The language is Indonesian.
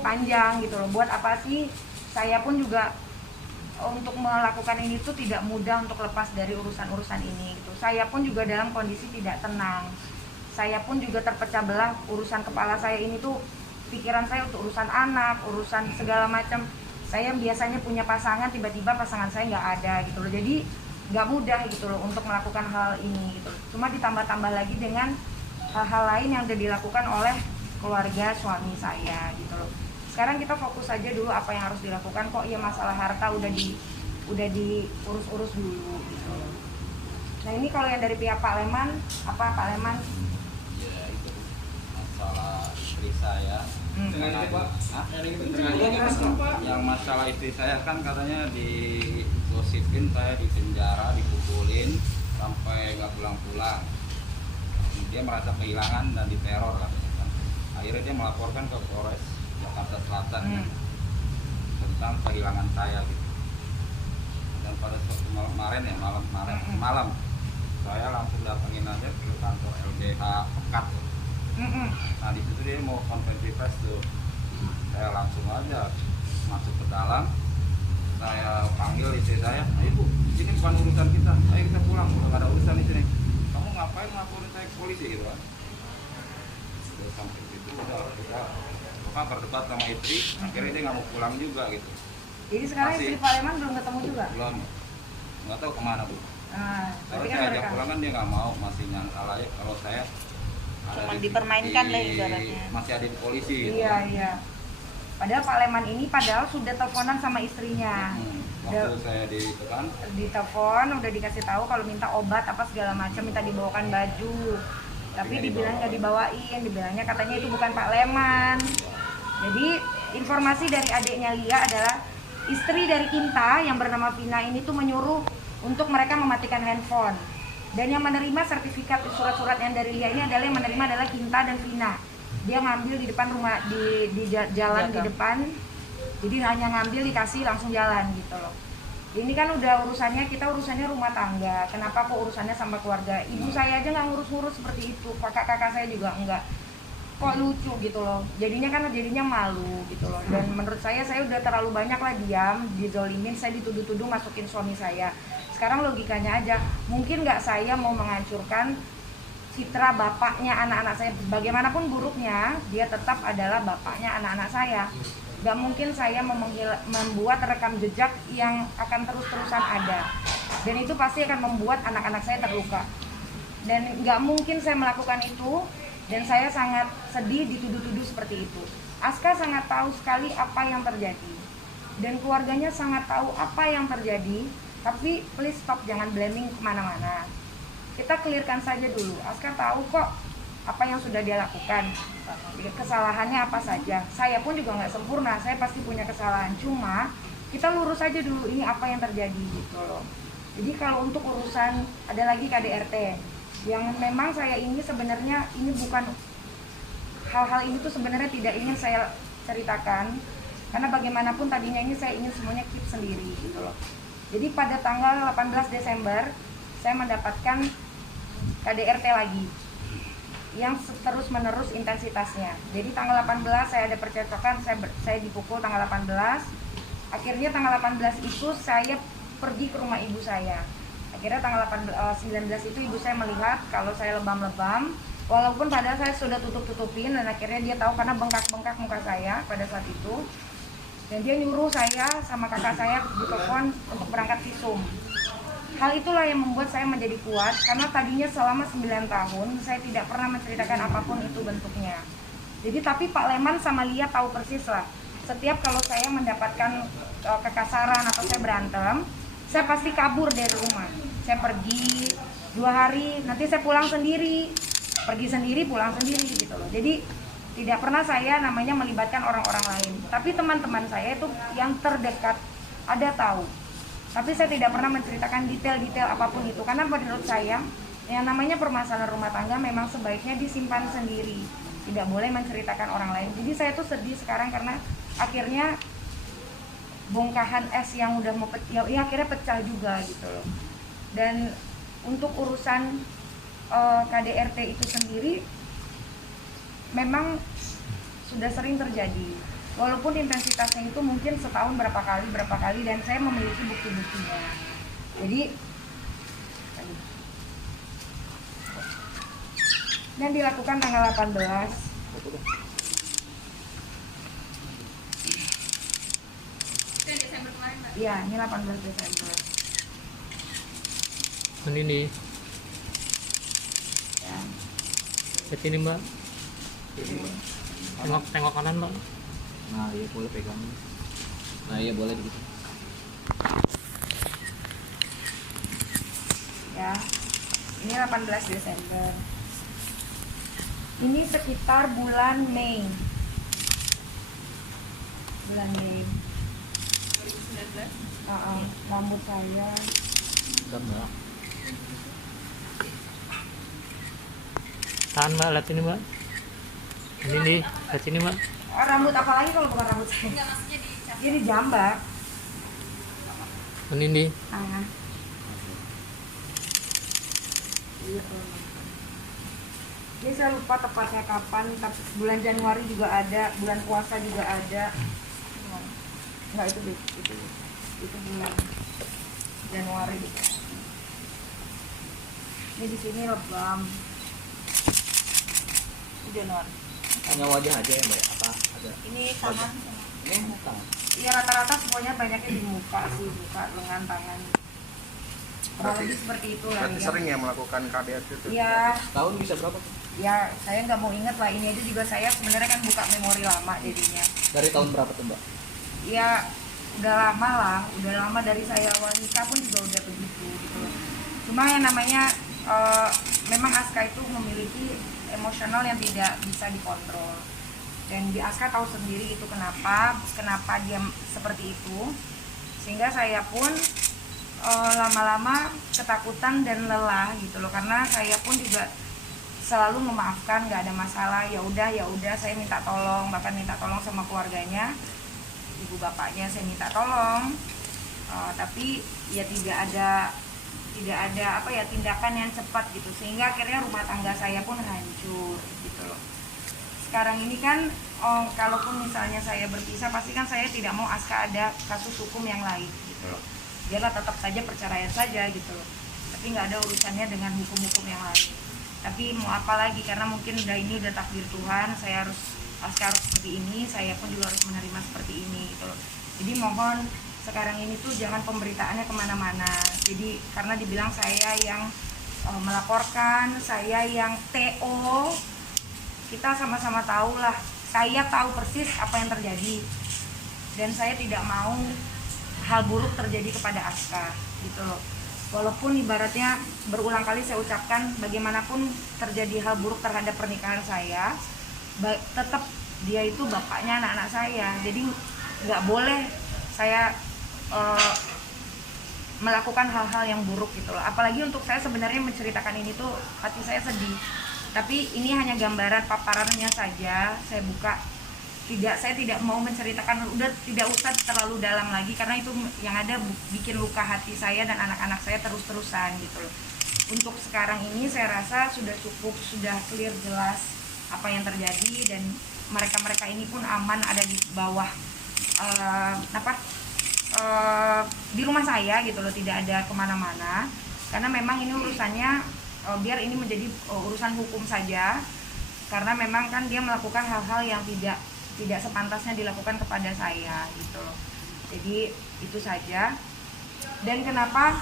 panjang gitu loh. Buat apa sih? Saya pun juga untuk melakukan ini tuh tidak mudah untuk lepas dari urusan-urusan ini gitu. Saya pun juga dalam kondisi tidak tenang. Saya pun juga terpecah belah. Urusan kepala saya ini tuh, pikiran saya untuk urusan anak, urusan segala macam. Saya biasanya punya pasangan, tiba-tiba pasangan saya nggak ada gitu loh. Jadi nggak mudah gitu loh untuk melakukan hal ini gitu loh. Cuma ditambah-tambah lagi dengan hal-hal lain yang udah dilakukan oleh keluarga suami saya gitu loh. Sekarang kita fokus aja dulu apa yang harus dilakukan. Kok ya masalah harta udah diurus-urus dulu gitu. Nah ini kalau yang dari pihak Pak Leman, apa Pak Leman? Ya itu masalah istri saya. Dengan itu Pak, Yang masalah istri saya kan katanya digosipin saya di penjara, dipukulin sampai nggak pulang-pulang. Dia merasa kehilangan dan diteror katanya kan. Akhirnya dia melaporkan ke Polres Jakarta Selatan tentang kehilangan saya gitu. Dan pada suatu malam kemarin ya malam saya langsung datengin aja ke kantor LBH Pekat. Nah di situ dia mau konferensi pers tuh. Saya langsung aja masuk ke dalam. Saya panggil istri saya, "Ayo Bu, ini bukan urusan kita. Ayo kita pulang, udah gak ada urusan di sini. Kamu ngapain laporin saya ke polisi gitu kan?" Terus sampai situ udah kita berdebat sama istri, akhirnya dia nggak mau pulang juga gitu. Jadi sekarang Masih. istri Pak Leman belum ketemu juga? Belum, nggak tahu kemana Bu. Kalau Berarti kan saya ajak mereka pulang kan dia nggak mau, masih nyangka aja kalau saya ada Cuman dipermainkan lah ibaratnya. masih ada di polisi gitu. iya iya. Padahal Pak Leman ini sudah teleponan sama istrinya. Waktu saya Di telepon udah dikasih tahu kalau minta obat apa segala macam, minta dibawakan baju. Tapi dibilang nggak dibawain, dibilangnya katanya itu bukan Pak Leman. Jadi informasi dari adiknya Lia adalah istri dari Kinta yang bernama Vina ini tuh menyuruh untuk mereka mematikan handphone. Dan yang menerima sertifikat surat-surat yang dari Lia ini adalah yang menerima adalah Kinta dan Vina. Dia ngambil di depan rumah di jalan di depan. Jadi hanya ngambil dikasih langsung jalan gitu loh. Ini kan udah kita urusannya rumah tangga. Kenapa kok urusannya sama keluarga? Ibu saya aja nggak ngurus-ngurus seperti itu. Kakak-kakak saya juga enggak. Kok lucu gitu loh. Jadinya malu gitu loh. Dan menurut saya udah terlalu banyak lah diam, dizolimin, saya dituduh-tuduh masukin suami saya. Sekarang logikanya aja, mungkin nggak saya mau menghancurkan citra bapaknya anak-anak saya. Bagaimanapun buruknya, dia tetap adalah bapaknya anak-anak saya. Gak mungkin saya membuat rekam jejak yang akan terus-terusan ada. Dan itu pasti akan membuat anak-anak saya terluka. Dan gak mungkin saya melakukan itu. Dan saya sangat sedih dituduh-tuduh seperti itu. Aska sangat tahu sekali apa yang terjadi. Dan keluarganya sangat tahu apa yang terjadi. Tapi please stop, jangan blaming kemana-mana. Kita clearkan saja dulu. Aska tahu kok apa yang sudah dia lakukan, kesalahannya apa saja. Saya pun juga nggak sempurna, saya pasti punya kesalahan. Cuma kita lurus aja dulu ini apa yang terjadi gitu loh. Jadi kalau untuk urusan ada lagi KDRT yang memang saya ini sebenarnya ini bukan hal-hal ini tuh sebenarnya tidak ingin saya ceritakan karena bagaimanapun tadinya ini saya ingin semuanya keep sendiri gitu loh. Jadi pada tanggal 18 Desember saya mendapatkan KDRT lagi yang terus menerus intensitasnya. Jadi tanggal 18 saya ada percekcokan, saya dipukul tanggal 18. Akhirnya tanggal 18 itu saya pergi ke rumah ibu saya. Akhirnya tanggal 19 itu ibu saya melihat kalau saya lebam-lebam, walaupun padahal saya sudah tutup-tutupin, dan akhirnya dia tahu karena bengkak-bengkak muka saya pada saat itu. Dan dia nyuruh saya sama kakak saya di telepon untuk berangkat visum. Hal itulah yang membuat saya menjadi kuat, karena tadinya selama 9 tahun saya tidak pernah menceritakan apapun itu bentuknya. Jadi tapi Pak Leman sama Lia tahu persis lah. Setiap kalau saya mendapatkan kekasaran atau saya berantem, saya pasti kabur dari rumah. Saya pergi 2 hari, nanti saya pulang sendiri. Pergi sendiri, pulang sendiri gitu loh. Jadi tidak pernah saya namanya melibatkan orang-orang lain. Tapi teman-teman saya itu yang terdekat ada tahu. Tapi saya tidak pernah menceritakan detail-detail apapun itu. Karena menurut saya, yang namanya permasalahan rumah tangga memang sebaiknya disimpan sendiri. Tidak boleh menceritakan orang lain. Jadi saya tuh sedih sekarang karena akhirnya bongkahan es yang udah mau pecah, ya akhirnya pecah juga gitu loh. Dan untuk urusan KDRT itu sendiri memang sudah sering terjadi. walaupun intensitasnya itu mungkin setahun berapa kali dan saya memiliki bukti-buktinya. Jadi dan dilakukan tanggal 18. Desember kemarin, Mbak. Iya, ini 18 Desember. Ini Ya. ke sini Mbak. Tengok kanan Mbak. Nah iya boleh pegang. Nah iya boleh begitu. Ya. Ini 18 Desember. Ini sekitar bulan Mei. Bulan Mei. 2019. Rambut saya. Udah Mbak. Tahan Mbak, lihat ini Mbak. Ini nih, lihat sini Mbak. Rambut apa lagi kalau bukan rambut saya? Enggak, maksudnya di cap. Ini jambak. Ini nih. Ah. Ini saya lupa tepatnya kapan, tapi bulan Januari juga ada, bulan puasa juga ada. Enggak itu bulan Januari. Ini di sini lebam. Januari. Hanya wajah aja ya Mbak? Apa ada? Ini tangan. Ini tangan. Ya rata-rata semuanya banyaknya di muka sih, muka, lengan, tangan. Kurang lebih seperti itu lah Berarti ya. sering ya melakukan KDRT itu? Ya, Tahun bisa berapa? ya saya nggak mau inget lah, ini aja juga saya sebenarnya kan buka memori lama jadinya. Dari tahun berapa tuh Mbak? Ya udah lama lah, udah lama dari saya awal nikah pun juga udah begitu gitu loh. Cuma yang namanya memang Aska itu memiliki emosional yang tidak bisa dikontrol, dan di Aska tahu sendiri itu kenapa dia seperti itu, sehingga saya pun lama-lama ketakutan dan lelah gitu loh, karena saya pun juga selalu memaafkan, nggak ada masalah, ya udah saya minta tolong, bahkan minta tolong sama keluarganya, ibu bapaknya saya minta tolong, tapi ya tidak ada apa ya tindakan yang cepat gitu, sehingga akhirnya rumah tangga saya pun hancur gitu loh. Sekarang ini kan kalaupun misalnya saya berpisah, pasti kan saya tidak mau Aska ada kasus hukum yang lain gitu loh, biarlah tetap saja perceraian saja gitu loh, tapi nggak ada urusannya dengan hukum-hukum yang lain. Tapi mau apa lagi, karena mungkin ini udah takdir Tuhan, Aska harus seperti ini, saya pun juga harus menerima seperti ini gitu loh. Jadi mohon sekarang ini tuh jangan pemberitaannya kemana-mana. Jadi karena dibilang saya yang melaporkan, saya yang TO, kita sama-sama tahu lah, saya tahu persis apa yang terjadi, dan saya tidak mau hal buruk terjadi kepada Aska gitu loh. Walaupun ibaratnya berulang kali saya ucapkan, bagaimanapun terjadi hal buruk terhadap pernikahan saya, tetap dia itu bapaknya anak-anak saya. Jadi nggak boleh saya melakukan hal-hal yang buruk gitu loh. Apalagi untuk saya sebenarnya menceritakan ini tuh hati saya sedih. Tapi ini hanya gambaran paparannya saja, saya buka. Saya tidak mau menceritakan, udah tidak usah terlalu dalam lagi, karena itu yang ada bikin luka hati saya dan anak-anak saya terus-terusan gitu loh. Untuk sekarang ini saya rasa sudah cukup, sudah clear jelas apa yang terjadi, dan mereka ini pun aman ada di bawah di rumah saya gitu loh, tidak ada kemana-mana, karena memang ini urusannya biar ini menjadi urusan hukum saja, karena memang kan dia melakukan hal-hal yang tidak sepantasnya dilakukan kepada saya gitu loh. Jadi itu saja. Dan kenapa